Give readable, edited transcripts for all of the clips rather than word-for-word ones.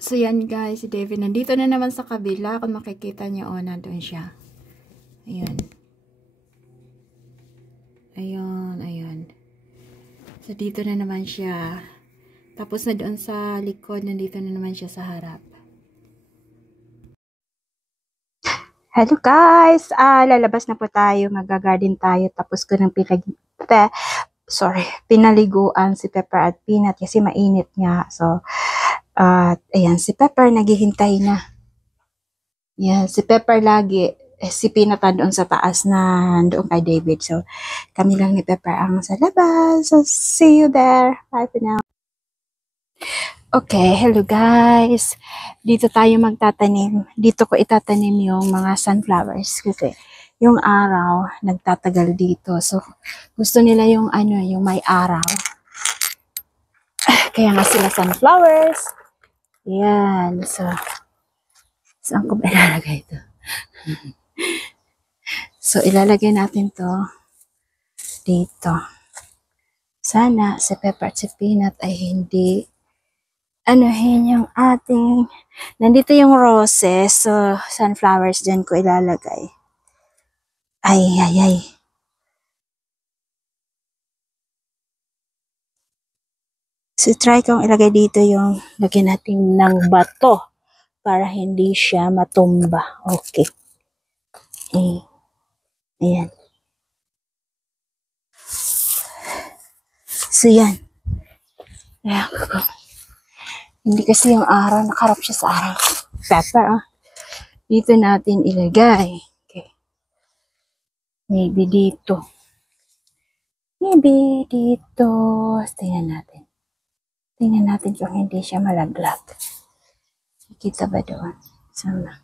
So, yan guys, si David. Nandito na naman sa kabila. Kung makikita niyo, oh, nandun siya. Ayan. Ayun, ayun. So, dito na naman siya. Tapos na doon sa likod, nandito na naman siya sa harap. Hello guys! Lalabas na po tayo. Mag-garden tayo. Tapos ko nang pinaliguan si Pepper at Peanut kasi mainit nga. So, ayan, si Pepper naghihintay na. Yan, si Pepper lagi. Si Peanut doon sa taas na doon kay David. So, kami lang ni Pepper ang sa labas. So, see you there. Bye for now. Okay, hello guys. Dito tayo magtatanim. Dito ko itatanim yung mga sunflowers kasi yung araw nagtatagal dito. So, gusto nila yung yung may araw. Kaya nga sila sunflowers. Yan. So, saan ko ba ilalagay ito? So, ilalagay natin to dito. Sana si Pepper at si Peanut ay hindi yung ating, nandito yung roses, so sunflowers dyan ko ilalagay. Ay. So try kong ilagay dito yung, lagyan natin ng bato para hindi siya matumba. Okay. Ayan. So yan. Ayan ko. Hindi kasi yung araw, nakarap siya sa araw. Pepper, dito natin ilagay. Okay. Maybe dito. Tingnan natin. Tingnan natin kung hindi siya malaglag. Kita ba doon? Sama.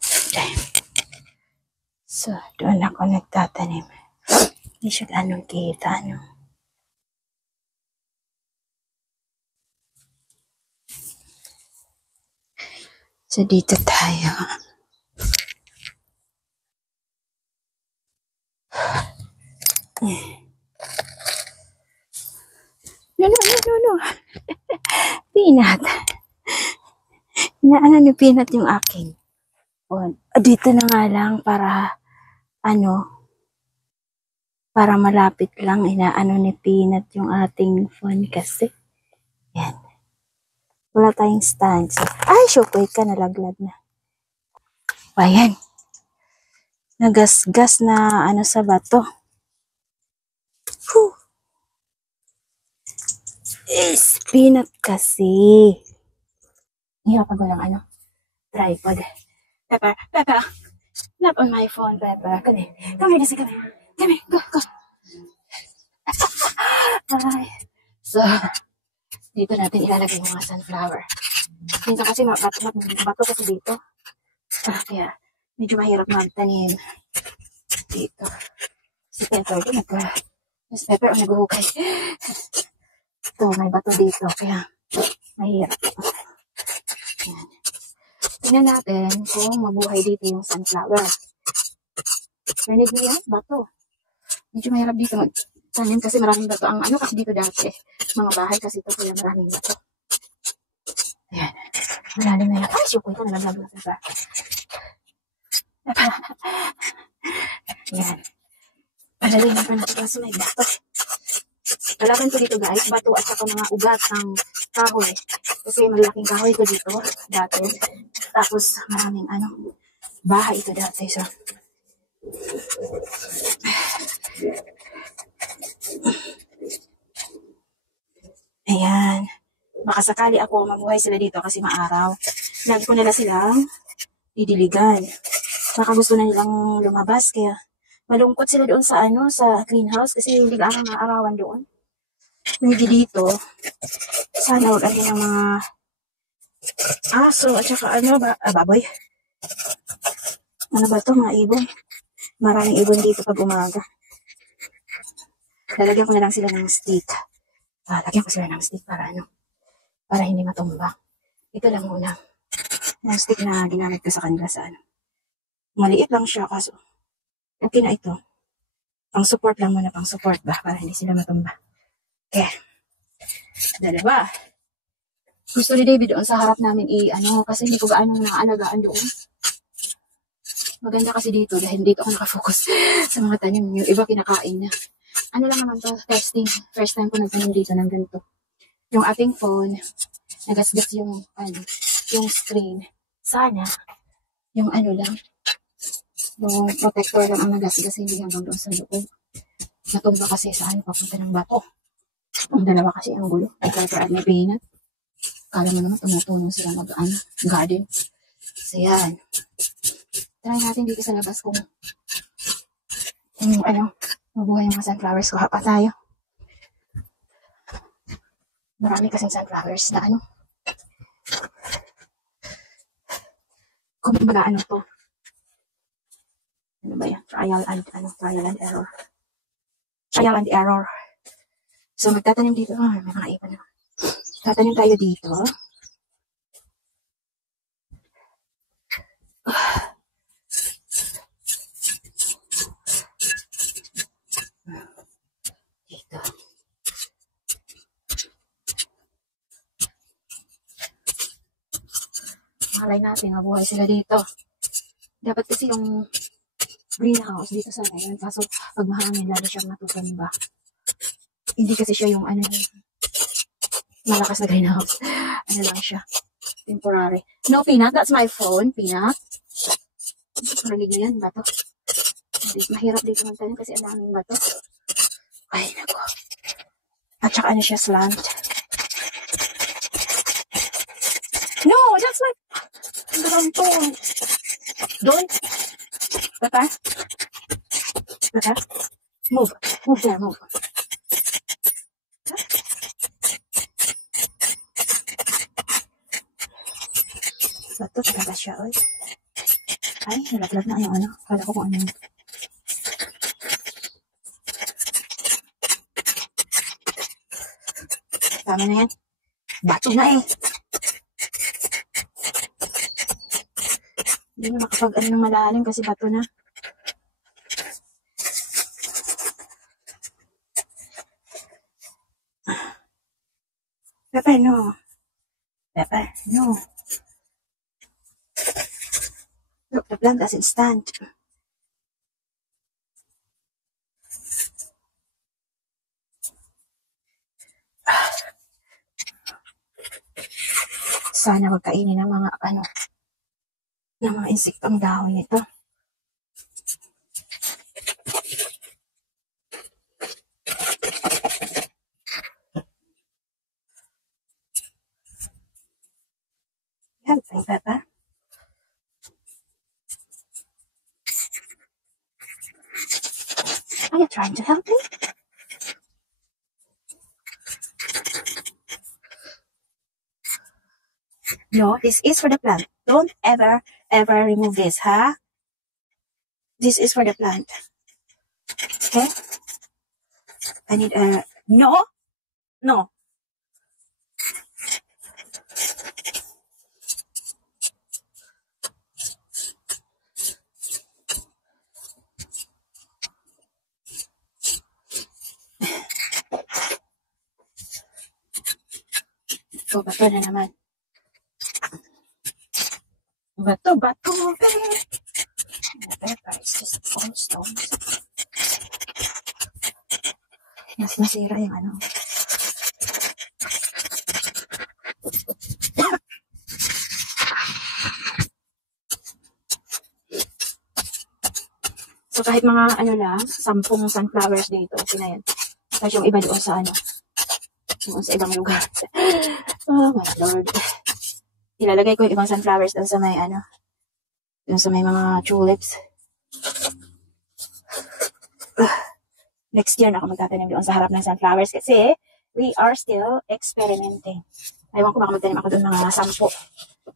Okay. So, doon ako nagtatanim. Hindi siya ganun kita, So, dito tayo. No. Peanut. Inaano ni Peanut yung akin. Dito na nga lang para, para malapit lang. Inaano ni Peanut yung ating phone kasi. Yan. Wala tayong stand. So, syukoy ka, nalaglag na. Ayan. Nagasgas na sa bato. Whew. Peanut kasi. Hirapan ko lang tripod. Pepper. Not on my phone, Pepper. Come here, Jessica. Come here, go. So, dito natin ilalagay yung mga sunflower. Dito kasi bato kasi dito. Kaya, medyo mahirap magtanim. Dito. Si Pepper, si Pepper ang naghuhukay. Ito, may bato dito. Kaya, mahirap. Ayan. Tingnan natin kung mabuhay dito yung sunflower. Rinig niyo yan? Bato. Medyo mahirap dito magtanim kasi maraming bato. Ang kasi dito dati, mga bahay kasi ito kaya maraming bato. Ayan. Malalim na yan. Syukoy ko, nalaglag na sa Ayan. Palalim na pa natin kaso may bato. Lalaban ko dito guys, bato at saka mga ugat ng kahoy. Kasi malaking kahoy ko dito dati. Tapos maraming bahay ito dati. So, ayan. Baka sakali ako mabuhay sila dito kasi maaraw. Lagi ko nila silang didiligan. Baka gusto na nilang lumabas kaya malungkot sila doon sa sa greenhouse kasi hindi gaano maarawan doon. Maybe dito sana wag ng mga aso at saka baboy. Ano ba to, mga ibon? Maraming ibon dito pag umaga. Lalagyan ko na lang sila ng stick. Lagyan ko sila ng stick para para hindi matumba. Ito lang muna. Yung stick na ginamit ko sa kanila sa maliit lang siya kaso okay na ito. Pang support lang muna, pang support ba para hindi sila matumba. Okay. Dalawa. Gusto ni David doon sa harap namin kasi hindi ko gaano naaalagaan doon. Maganda kasi dito dahil dito ako nakafocus sa mga tanim. Yung iba kinakain na. Ano lang naman to, testing. First time ko nagtanim dito ng ganito. Yung ating phone, nagasgas yung screen. Sana, yung lang, yung protector lang ang nagasgas, hindi hanggang doon sa loob. Natumba kasi sa papunta ng bato. Ang dalawa kasi ang gulo. Ay, kaya may peanut. Kala mo naman, tumutulong sila garden. So, yan. Try natin dito sa labas kung mabuhay yung mga sunflowers ko. Hapa tayo. Marami kasing sunflowers na kung baga to. Ano ba yan? Trial and error. Trial and error. So, magtatanim dito. May mga ipon na. Tatanim tayo dito. Dito. Malay natin, mabuhay sila dito. Dapat kasi yung greenhouse dito sa ngayon. Kaso, pag mahangin, lalo siyang matutumba. Hindi kasi siya yung malakas na greenhouse. Lang siya. Temporary. No, Peanut, that's my phone, Peanut. Marinig na yan, bato. Mahirap dito magtanim kasi ang daming bato. Ay, nako. At saka siya slant. No, that's my... Don't. Papa. Move. Move there, move. Bato, talaga siya, oy. Ay, nalaglag na Kala ko kung ano. Tama na yan. Bato na eh. Hindi na makapag ng malalim kasi bato na. Pepper, no. Pepper, no. Look, the plant doesn't stand. Sana magkainin ng mga ng mga insektong dahon nito. Yan, Pepper. Are you trying to help me? No, this is for the plant. Don't ever remove this, huh? This is for the plant. Okay? I need no. So, bato na naman. Bato. Pepper, it's just all stones. Mas masira yung So, kahit mga lang, 10 sunflowers dito, okay na yan. Tapos yung iba doon sa doon sa ibang lugar. Oh my Lord. Ilalagay ko yung ibang sunflowers doon sa may doon sa may mga tulips. Next year na ako magtatanim doon sa harap ng sunflowers kasi we are still experimenting. Aywan ko baka magtanim ako doon mga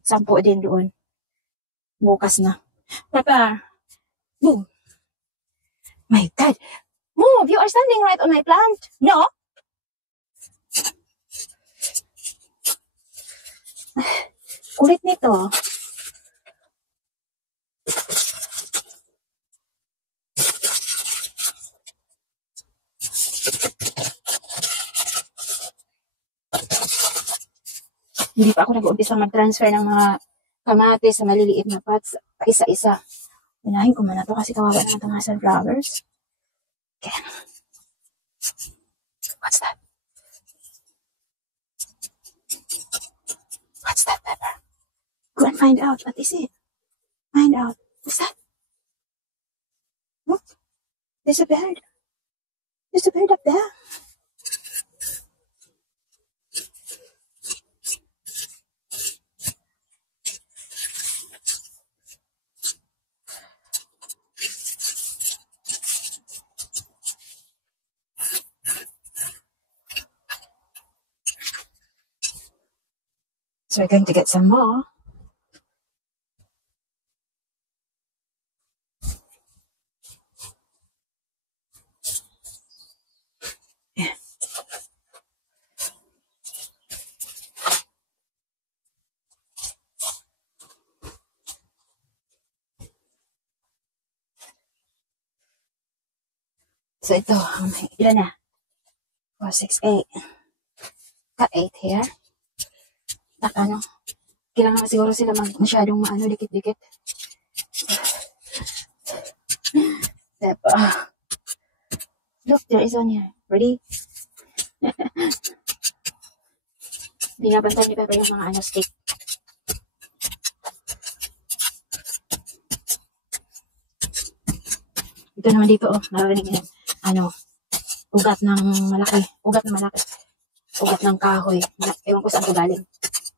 10 din doon. Bukas na. Papa, move. My God, move! You are standing right on my plant. No? Kulit nito. Hindi pa ako nag-uumpisa mag-transfer ng mga kamatis sa maliliit na pots, isa-isa. Unahin ko muna to kasi kawawa naman itong mga sunflowers. Okay. What's that? What's that, Pepper? Go and find out. What is it? Find out. What's that? Look. There's a bird. There's a bird up there. So we're going to get some more. Yeah. So ito, ilan na? 4, 6, 8. Got 8 here. Ano, kailangan siguro sila masyadong dikit-dikit. Look, there is one here. Ready? Binabantay ni Pepper yung mga stick. Ito naman dito, narinig niyo, ugat ng malaki. Ugat ng kahoy. Ewan ko saan ito galing.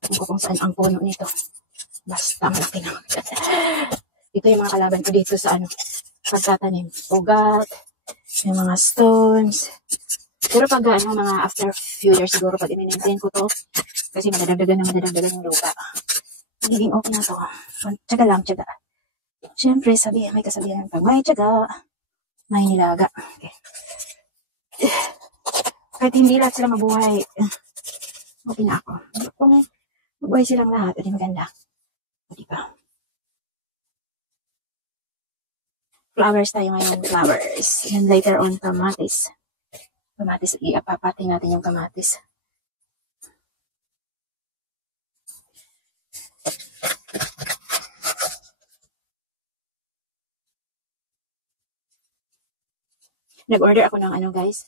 Ewan ko kung saan ang puno nito. Basta malaki na. Ito yung mga kalaban ko dito sa pagtatanim. Ugat, yung mga stones. Pero pag mga after few years siguro pag i-maintain ko to, kasi madadagdagan yung lupa. Magiging okay na to. Tiyaga lang, tiyaga. Siyempre, may kasabihan pag may tiyaga, may nilaga. Okay. Kahit hindi lahat sila mabuhay, okay na ako. Kung mabuhay silang lahat, edi maganda. Diba? Flowers tayo ngayon, flowers. And later on, kamatis. Kamatis, iapapati natin yung kamatis. Nag-order ako ng guys.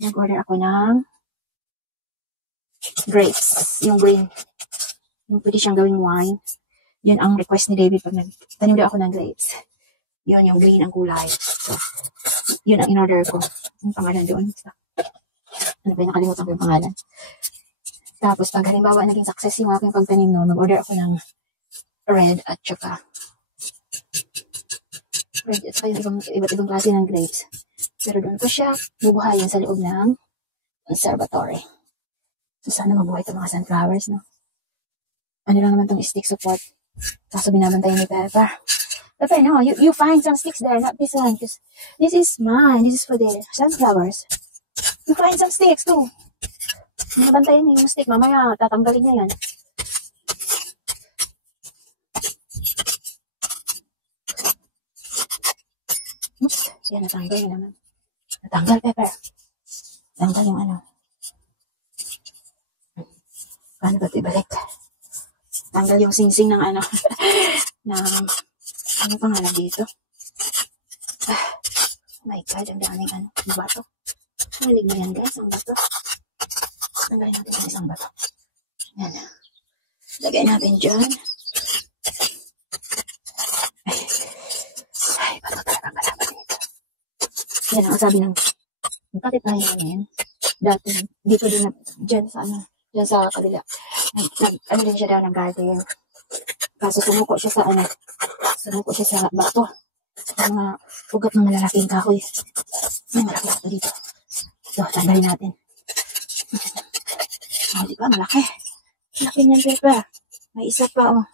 Nag-order ako ng grapes. Yung green. Yung pwede siyang gawing wine. Yun ang request ni David pag nagtanim daw ako ng grapes. Yun, yung green ang kulay. So, yun ang in-order ko. Yung pangalan doon. Ano ba yung nakalimutan ko yung pangalan. Tapos, pag halimbawa naging success yung aking pagtanim no, nag-order ako ng red at saka yung iba't ibang klase ng grapes. Pero doon ko siya bubuhayin sa loob ng conservatory. So, sana mabuhay itong mga sunflowers, no? Ano lang naman itong stick support. Kaso binabantayan ni Pepper. Pepper, no, you find some sticks there, not this one. Because this is mine. This is for the sunflowers. You find some sticks, too. Binabantayan niya yung stick. Mamaya, tatanggalin niya yan. Oops. Yan, natanggal yun naman. Natanggal, Pepper. Natanggal yung paano ba ito ibalik? Tanggal yung singsing ng ng pangalan dito. Oh my God, ang daming bato. Malig na yan guys, ang bato. Tanggalin natin ang isang bato. Yan. Lagay natin dyan. Ay, bato talaga ang kalaban dito. Yan ang sabi ng kapitbahay namin. Dati, dito din dyan sa kabila. Din siya daw ng garden. Kaso sumuko siya sa bato. Sa mga ugat ng malalaking kahoy. May malaki bato dito. So, tanggalin natin. Oh, di ba? Malaki. Malaki niyan, Pepa. May isa pa, oh.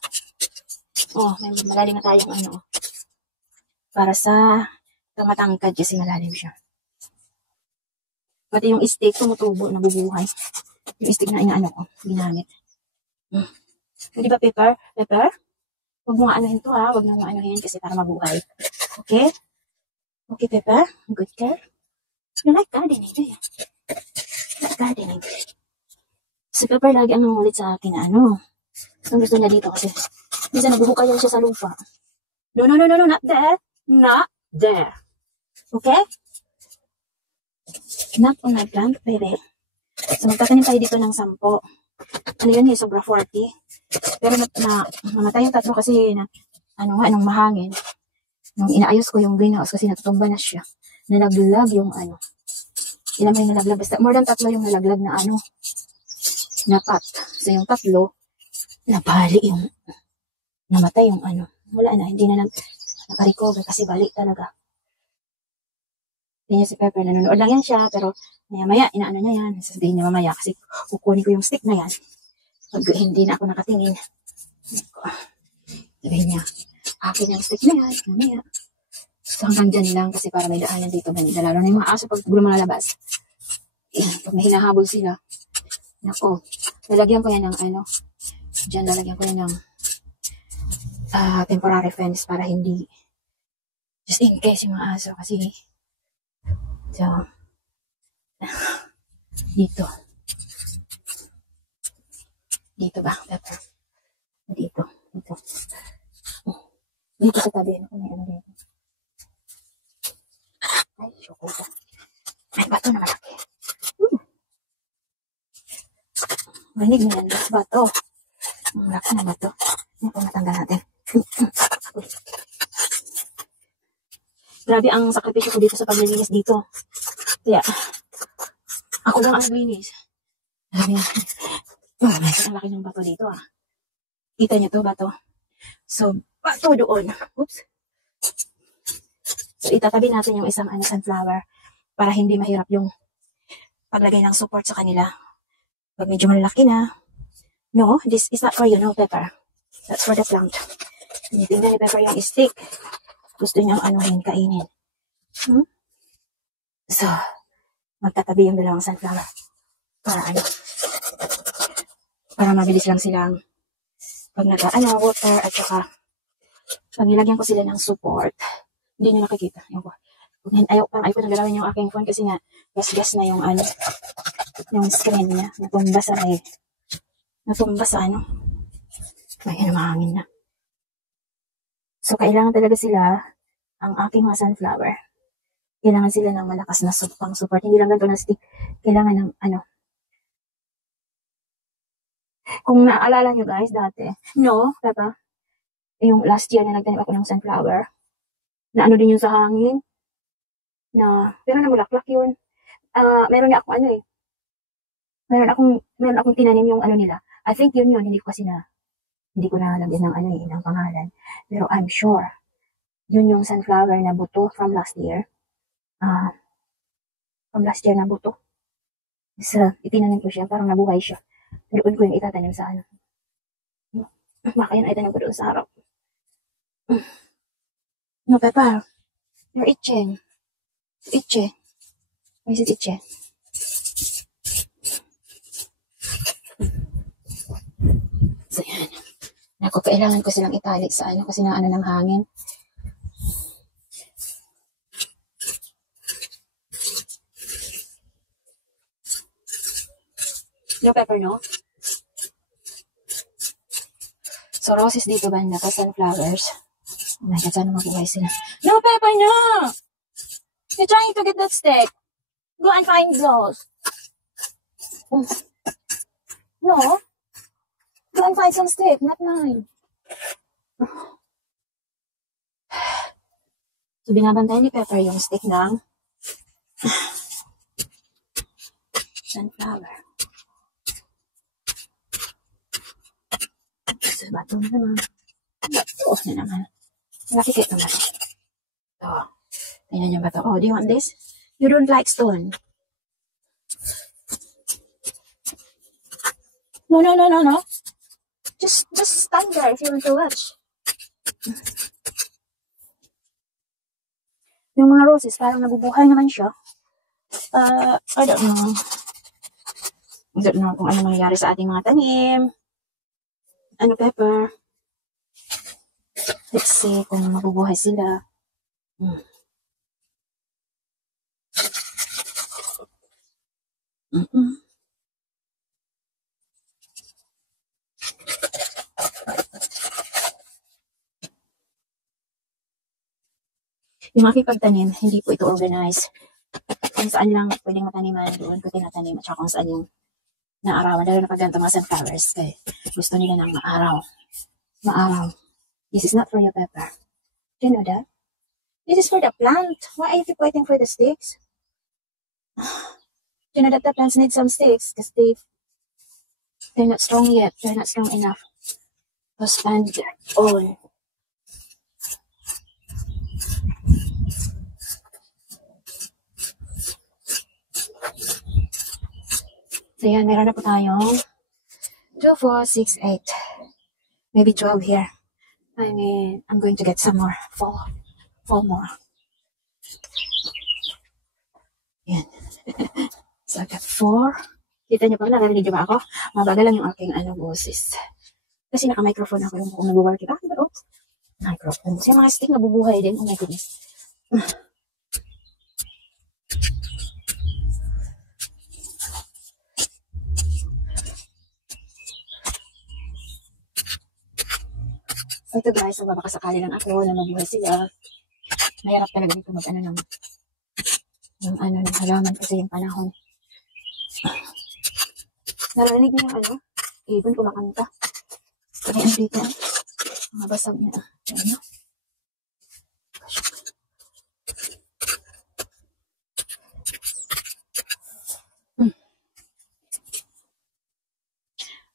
Oh, may malalim na tayong para sa matangkad kasi malalim siya. Pati yung stick, tumutubo, nabubuhay. Yung stick na ginamit. Hindi ba, Pepper? Pepper? Huwag mo nga to, ha? Huwag mo nga kasi para mabuhay. Okay? Okay, Pepper? Good girl? You like gardening, do you? Like gardening. Si Pepper lagi ang nangulit sa akin na ano. Ang gusto niya dito kasi minsan nagbubukayan siya sa lupa. No, not there. Not there. Okay? Not on my plant, baby. So, magtatanim tayo dito ng 10. Ano yun, sobra 40. Pero namatay yung 3 kasi na, anong mahangin. Nung inaayos ko yung greenhouse kasi natutumba na siya. Nalaglag yung ilan may nalaglag. Basta more than 3 yung nalaglag na na pot. So, yung 3, nabali yung, namatay yung wala na, hindi na nakarecover kasi balik talaga. Hindi niya si Pepper, nanonood lang yan siya, pero maya-maya, inaano niya yan. Sasabihin niya mamaya kasi kukunin ko yung stick na yan. Pag hindi na ako nakatingin. Sabihin niya, akin yung stick na yan, mamaya. So hanggang dyan lang kasi para may daanan dito. Lalo na yung mga aso pag lumalabas. Pag may hinahabol sila. Nako, lalagyan ko yan ng dyan lalagyan ko yan ng temporary fence para hindi, just in case yung mga aso kasi so, dito ba, Pepper? Dito sa tabi, may dito. Ay, syoko. May bato na malaki. Manig mo yan, bato. Malaki na bato. Yan po, matanggal natin. Grabe ang sakripisyo ko dito sa paglilinis dito. Kaya, ako lang ang linis. Ang laki ng bato dito Kita niyo to, bato. So, bato doon. Oops. So, itatabi natin yung isang sunflower para hindi mahirap yung paglagay ng support sa kanila. Pag medyo malaki na, no, this is not for you, no, Pepper. That's for the plant. Tinitingnan ni Pepper yung stick. Gusto niyang kainin. So, magtatabi yung dalawang sunflower. Para mabilis lang silang pag water at saka pag nilagyan ko sila ng support, hindi nyo nakikita. Ayaw ko nagalawin yung aking phone kasi nga gas na yung yung screen niya. Natumba sa may mahangin na. So, kailangan talaga sila, ang aking mga sunflower, kailangan sila ng malakas na support. Hindi lang ganito na stick. Kailangan ng kung naaalala nyo guys, dati, no, Peppa, yung last year na nagtanim ako ng sunflower, na din yung sa hangin, pero namulaklak yun. Meron akong tinanim yung nila. I think yun, hindi ko nalagyan ng pangalan. Pero I'm sure, yun yung sunflower na buto from last year. Na buto. So, itinanim ko siya, parang nabuhay siya. Doon ko yung itatanim sa baka yan ay tanim ko doon sa harap. No, Peppa, you're itching. Itchy. Why is it itchy? So, yan. Kailangan ko silang itali sa kasi na ng hangin. No, Pepper, no? So, roses dito banda, sunflowers. Oh my God, sana mabuhay sila. No, Pepper, no! You're trying to get that stick. Go and find those. No. Go and find some stick, not mine. So, binabantayan ni Pepper yung stick ng sunflower. So, bato na naman. Bato na naman. Nakikita naman. Ito. Tingnan yung bato. Oh, do you want this? You don't like stone. No. Just stand there if you want to watch. Yung mga roses, parang nabubuhay naman siya. I don't know. I don't know kung ano mangyayari sa ating mga tanim. Pepper. Let's see kung mabubuhay sila. Yung aking pagtanim, hindi po ito organized. Kung saan lang pwedeng mataniman, doon ko tinatanim. At saka kung saan yung naarawan. Lalo na pag ganito mga sunflowers. Kaya gusto nila ng maaraw. Maaraw. This is not for your pepper. Do you know that? This is for the plant. Why are you waiting for the sticks? Do you know that the plants need some sticks? Because they're not strong yet. They're not strong enough to stand on. So yan, meron na po tayong 2, 4, 6, 8. Maybe 12 here. I mean, I'm going to get some more. 4 more. Yan. So I got 4. Kita niyo pa, narinig niyo ba ako? Mabagal lang yung aking boses. Kasi naka-microphone ako yung kung nag-work. Diba? Oops. Microphone. Kasi mga stick nabubuhay din. Oh my goodness. So ito guys, so baka sakali lang ako na mabuhay sila. Mahirap talaga dito mag-ano ng halaman kasi yung panahon. Narinig niyo yung ibon kumakanta. Kaya ano dito, mga basag niya. Ayan.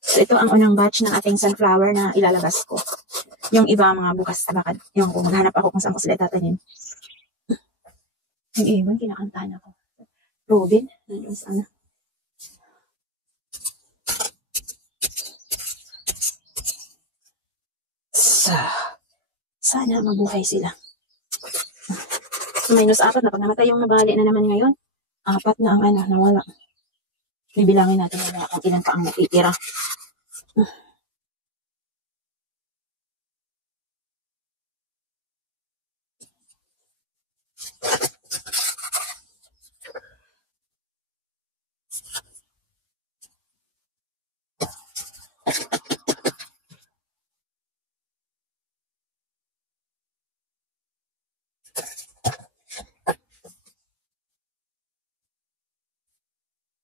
So ito ang unang batch ng ating sunflower na ilalabas ko. Yung iba mga bukas baka yung kung maghanap ako kung saan ko sila tatanim. Yung ibon kinakantahan ako. Robin, nandun sana. So, sana mabuhay sila. So, -4 na. Pag namatay yung nabali na naman ngayon, 4 na ang nawala. Bibilangin natin kung ilan pa ang natitira.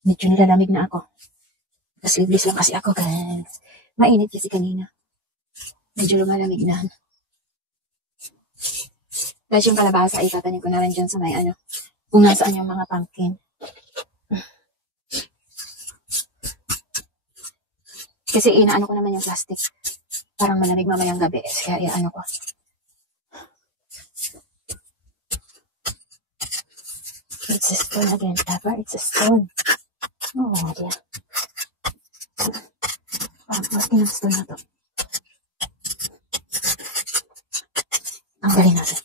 Medyo nilalamig na ako. Sleeveless lang kasi ako guys. Mainit kasi kanina. Medyo lumalamig na. Guys, yung kalabasa ay tatanim ko na rin dyan sa may kung nasaan yung mga pumpkin. Kasi inaano ko naman yung plastic. Parang malamig mamayang gabi. Kaya ko. It's a stone again, Pepper. It's a stone. Oh, dear. Parang malaki ng stone na to. Ang galing natin.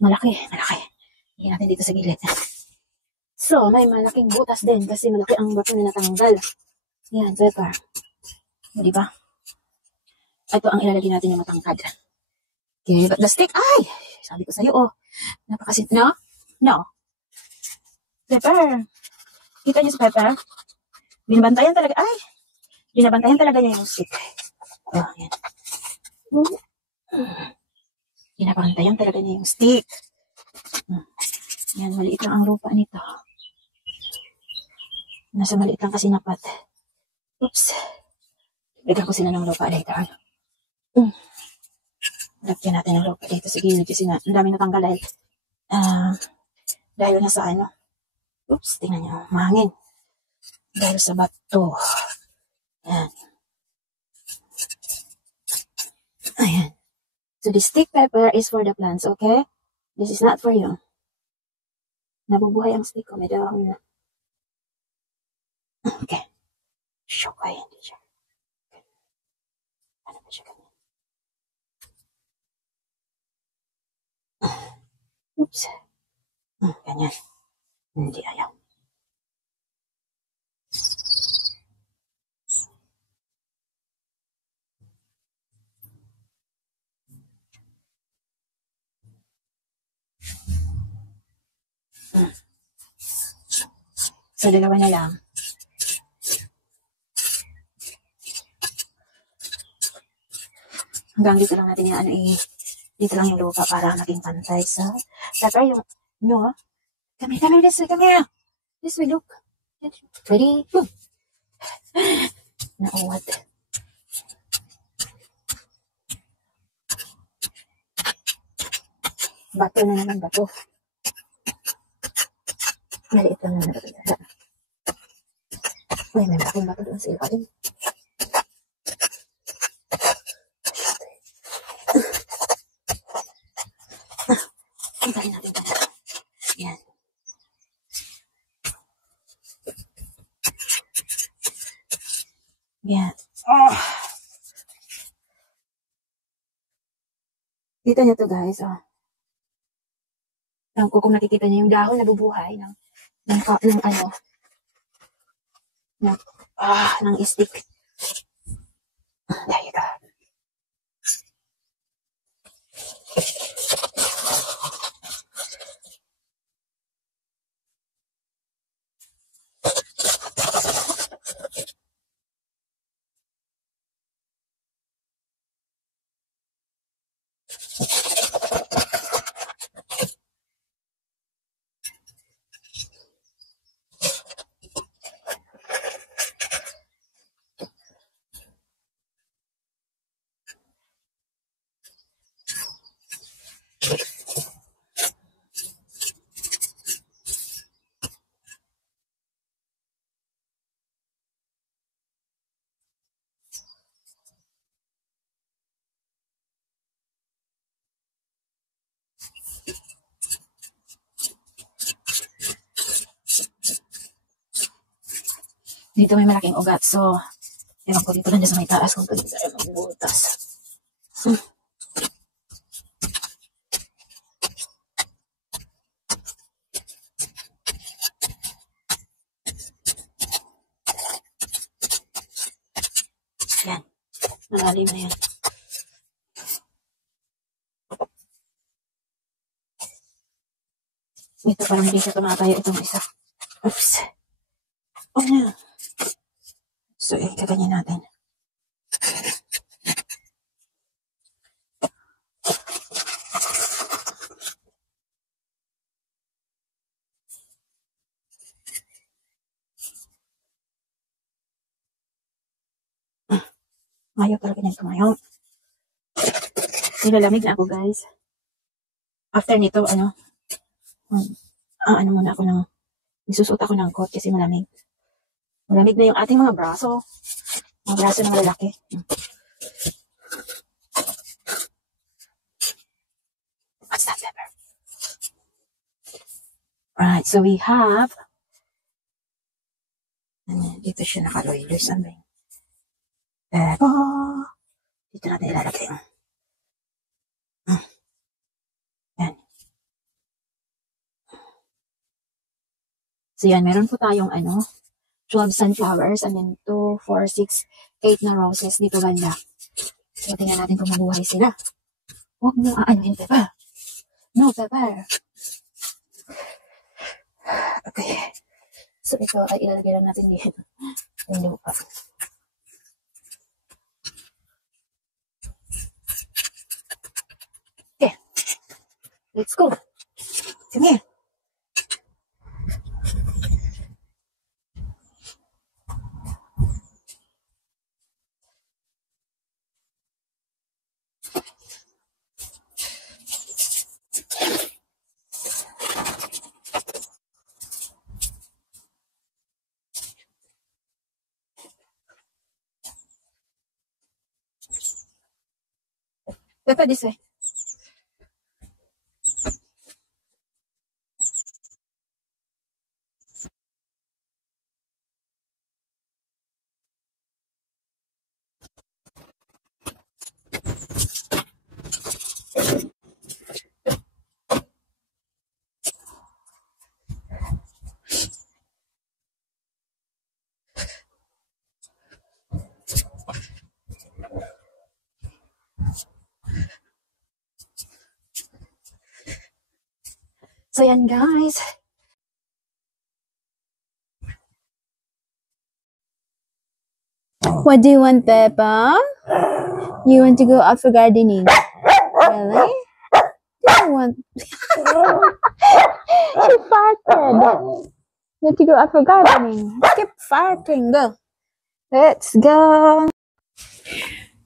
Malaki. Hingin natin dito sa gilid. So, may malaking butas din kasi malaki ang bato na natanggal. Yan, pepper. Diba? Ito ang ilalagay natin yung matangkad. Okay, but the stick, ay! Sabi ko sa'yo, napakasit, no? Pepper. Kita niyo sa pepper? Binabantayan talaga, binabantayan talaga niya yung stick. Oh, yan. Binabantayan talaga niya yung stick. Yan, maliit lang ang lupa nito. Nasa maliit lang kasi napat. Oops. Lagyan ko sila ng lupa later. Lagyan natin ng lupa dito sa gilid kasi ang dami natanggal dahil nasa oops, tingnan nyo, mahangin. Dahil sa bato. Ayan. So the stick pepper is for the plants, okay? This is not for you. Nabubuhay ang stick ko. May dahon na. Okay. Shock ay hindi siya. Ano ba siya ganyan? Oops. Ganyan. Hindi ayaw. So, dalawa na lang. Hanggang dito lang natin yung dito lang yung lupa para maging pantay sa pepper yung nyo. Come here, this way, come here. This way, look. Ready? Boom. Nauwad. Bato na naman, bato. Maliit lang naman bato. Uy, may malaking bato doon sa ilalim. Hintayin natin ito. Yan. Yan. Oh. Kita niyo to guys. Oh. Kung nakikita niyo yung dahon nabubuhay ng ano ng stick. There you go. Dito may malaking ugat. So, ewan ko dito lang sa may taas kung pwede tayo magbutas. Yan. Malalim na yan. Ito parang hindi siya tumataya itong isa. Oops. Oh, yeah. So, kaganyan natin. Ayaw talaga niyang tumayo. Nilalamig na ako, guys. After nito, ano muna ako isusuot ako ng coat kasi malamig. Malamig na yung ating mga braso. Mga braso ng lalaki. What's that pepper? Right, so we have dito siya nakaloy. There's something. Dito natin ilalagay. Yan. So yan, meron po tayong 12 sunflowers and then 2, 4, 6, 8 na roses dito banda. So tingnan natin kung mabuhay sila. Huwag mo aanuhin pepper. No pepper. Okay. So ito ay ilalagay lang natin dito. Yung lupa. Okay. Let's go. Come here. Pepper this way. So, yan guys. What do you want, Peppa? You want to go out for gardening? Really? Do you want? She farted. You want to go out for gardening? Keep farting. Go. Let's go.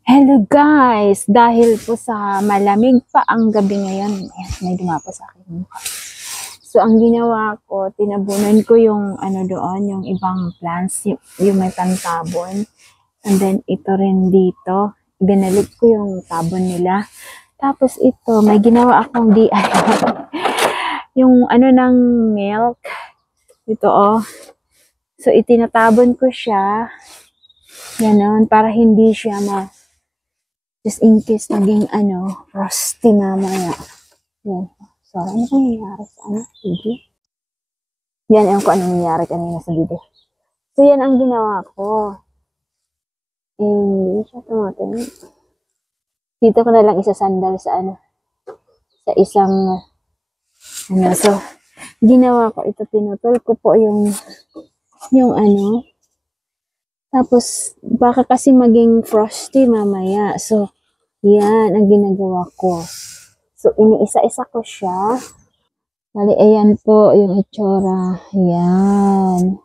Hello guys. Dahil po sa malamig pa ang gabi ngayon. Ayan, may dumapo sa akin. So, ang ginawa ko, tinabunan ko yung doon, yung ibang plants, yung may pantabon. And then, ito rin dito. Binalik ko yung tabon nila. Tapos ito, may ginawa akong DIY. Yung ng milk. Ito So, itinatabon ko siya. Ganon, para hindi siya just in case naging frosty mamaya. Yan. So, ano kung nangyari sa video? Yan, yung kung ano nangyari kanina sa video. So, yan ang ginawa ko. Hindi siya tumating. Dito ko na lang isasandal sa sa isang so, ginawa ko ito, pinutol ko po yung tapos, baka kasi maging frosty mamaya. So, yan ang ginagawa ko. So, iniisa-isa ko siya. Bali, ayan po yung itsura. Yan.